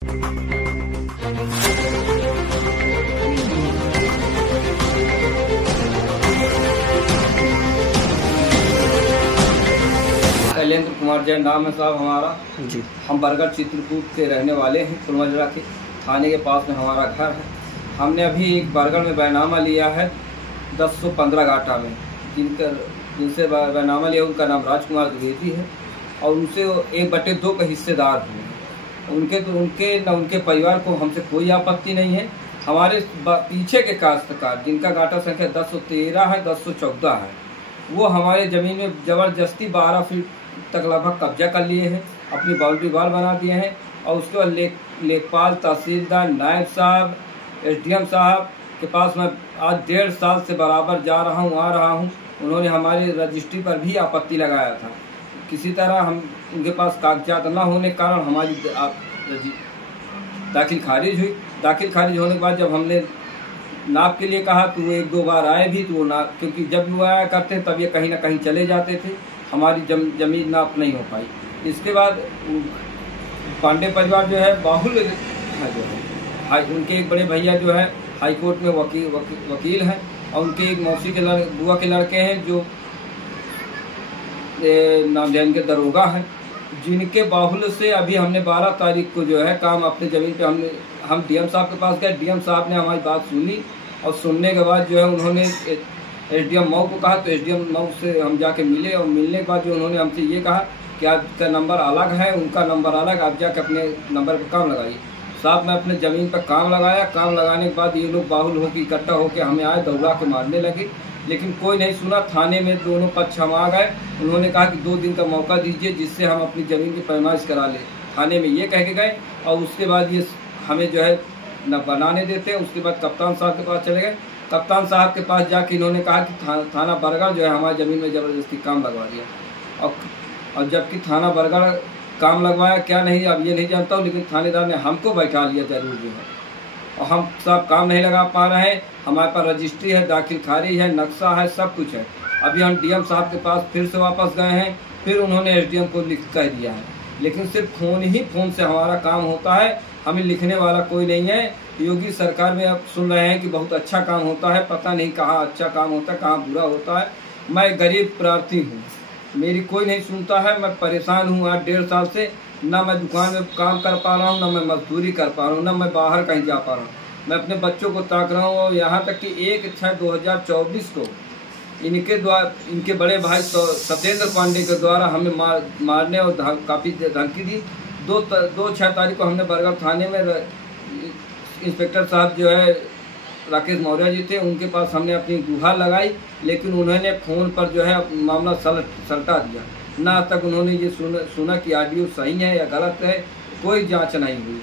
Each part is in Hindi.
शैलेंद्र कुमार जैन नाम है साहब हमारा जी। हम बरगढ़ चित्रकूट के रहने वाले हैं। फुलमजरा के थाने के पास में हमारा घर है। हमने अभी एक बरगढ़ में बैनामा लिया है 1015 घाटा में, जिनसे बैनामा लिया उनका नाम राजकुमार द्विवेदी है और उनसे 1/2 का हिस्सेदार हैं। उनके परिवार को हमसे कोई आपत्ति नहीं है। हमारे पीछे के काश्तकार जिनका घाटा संख्या 1013 है, 1014 है, वो हमारे ज़मीन में ज़बरदस्ती 12 फीट तक लगभग कब्जा कर लिए हैं, अपनी बाउंड्री वाल बना दिए हैं। और उसके बाद लेखपाल, तहसीलदार, नायब साहब, SDM साहब के पास मैं आज 1.5 साल से बराबर जा रहा हूँ, आ रहा हूँ। उन्होंने हमारे रजिस्ट्री पर भी आपत्ति लगाया था। किसी तरह हम उनके पास कागजात न होने के कारण हमारी दाखिल खारिज हुई। दाखिल खारिज होने के बाद जब हमने नाप के लिए कहा तो वो 1-2 बार आए भी, तो वो नाप, क्योंकि जब वो आया करते तब ये कहीं ना कहीं चले जाते थे, हमारी ज़मीन नाप नहीं हो पाई। इसके बाद पांडे परिवार जो है बाहुल जो है, उनके एक बड़े भैया जो है हाई कोर्ट में वकील हैं और उनके एक मौसी के बुआ के लड़के हैं जो नामजैन के दरोगा हैं, जिनके बाहुल से अभी हमने 12 तारीख को जो है काम अपने ज़मीन पे हम DM साहब के पास गए। DM साहब ने हमारी बात सुनी और सुनने के बाद जो है उन्होंने SDM मऊ को कहा, तो SDM मऊ से हम जाके मिले और मिलने के बाद जो उन्होंने हमसे ये कहा कि आपका नंबर अलग है, उनका नंबर अलग, आप जाके अपने नंबर पर काम लगाइए। साहब मैं अपने ज़मीन पर काम लगाया। काम लगाने के बाद ये लोग बाहुल होकर इकट्ठा होकर हमें आए, दौड़ा के मारने लगे, लेकिन कोई नहीं सुना। थाने में दोनों पक्ष हम आ गए। उन्होंने कहा कि 2 दिन का मौका दीजिए जिससे हम अपनी ज़मीन की पैमाइश करा लें। थाने में ये कह के गए और उसके बाद ये हमें जो है न बनाने देते हैं। उसके बाद कप्तान साहब के पास चले गए। कप्तान साहब के पास जाके इन्होंने कहा कि थाना बरगढ़ जो है हमारी ज़मीन में ज़बरदस्ती काम लगवा दिया। और जबकि थाना बरगढ़ काम लगवाया क्या नहीं अब ये नहीं जानता हूँ, लेकिन थानेदार ने हमको बैठा लिया जरूर जो है, और हम सब काम नहीं लगा पा रहे हैं। हमारे पास रजिस्ट्री है, दाखिल खारिज है, नक्शा है, सब कुछ है। अभी हम DM साहब के पास फिर से वापस गए हैं, फिर उन्होंने SDM को लिख कह दिया है, लेकिन सिर्फ फ़ोन से हमारा काम होता है, हमें लिखने वाला कोई नहीं है। योगी सरकार में अब सुन रहे हैं कि बहुत अच्छा काम होता है, पता नहीं कहाँ अच्छा काम होता है, कहाँ बुरा होता है। मैं गरीब प्रार्थी हूँ, मेरी कोई नहीं सुनता है। मैं परेशान हूँ आज 1.5 साल से, ना मैं दुकान में काम कर पा रहा हूँ, ना मैं मजदूरी कर पा रहा हूँ, ना मैं बाहर कहीं जा पा रहा हूँ। मैं अपने बच्चों को ताक रहा हूँ और यहाँ तक कि 1/6/2024 को इनके बड़े भाई सत्येंद्र पांडे के द्वारा हमें मारने और काफ़ी धमकी दी। 2/6 तारीख को हमने बरगढ़ थाने में इंस्पेक्टर साहब जो है राकेश मौर्य जी थे, उनके पास हमने अपनी गुहार लगाई, लेकिन उन्होंने फ़ोन पर जो है मामला सलटा दिया। ना तक उन्होंने ये सुना कि ऑडियो सही है या गलत है, कोई जांच नहीं हुई।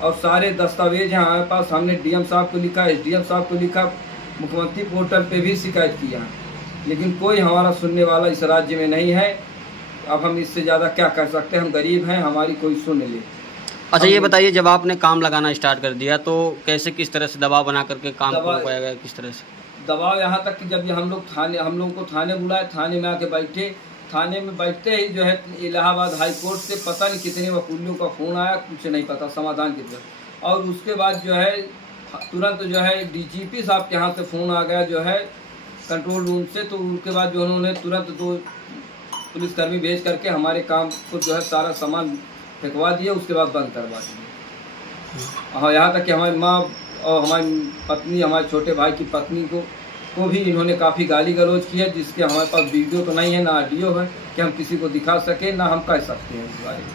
और सारे दस्तावेज हैं हमारे पास। हमने DM साहब को लिखा, SDM साहब को लिखा, मुख्यमंत्री पोर्टल पे भी शिकायत किया, लेकिन कोई हमारा सुनने वाला इस राज्य में नहीं है। अब हम इससे ज़्यादा क्या कर सकते हैं, हम गरीब हैं, हमारी कोई सुन ले। अच्छा ये बताइए, जब आपने काम लगाना स्टार्ट कर दिया तो कैसे किस तरह से दबाव बना करके काम करवाया गया, किस तरह से दबाव? यहाँ तक कि जब हम लोग को थाने बुलाए, थाने में आके बैठे, थाने में बैठते ही जो है इलाहाबाद हाई कोर्ट से पता नहीं कितने वकीलों का फ़ोन आया, कुछ नहीं पता समाधान की तरफ। और उसके बाद जो है तुरंत जो है DGP साहब के यहाँ से फ़ोन आ गया जो है कंट्रोल रूम से, तो उनके बाद जो उन्होंने तुरंत 2 पुलिसकर्मी भेज करके हमारे काम को जो है सारा सामान फेंकवा दिया, उसके बाद बंद करवा दिया। और यहाँ तक कि हमारी माँ और हमारी पत्नी, हमारे छोटे भाई की पत्नी को भी इन्होंने काफ़ी गाली गलौज की है, जिसके हमारे पास वीडियो तो नहीं है, ना ऑडियो है कि हम किसी को दिखा सके, ना हम कह सकते हैं इस बारे में।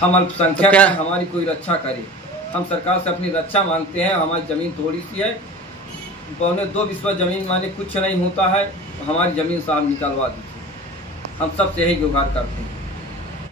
हम अल्पसंख्यक हैं, हमारी कोई रक्षा करे। हम सरकार से अपनी रक्षा मांगते हैं। हमारी ज़मीन थोड़ी सी है, 2.25 बिस्वा ज़मीन माने कुछ नहीं होता है, हमारी ज़मीन साहब निकलवा दीजिए। हम सबसे यही गुहार करते हैं।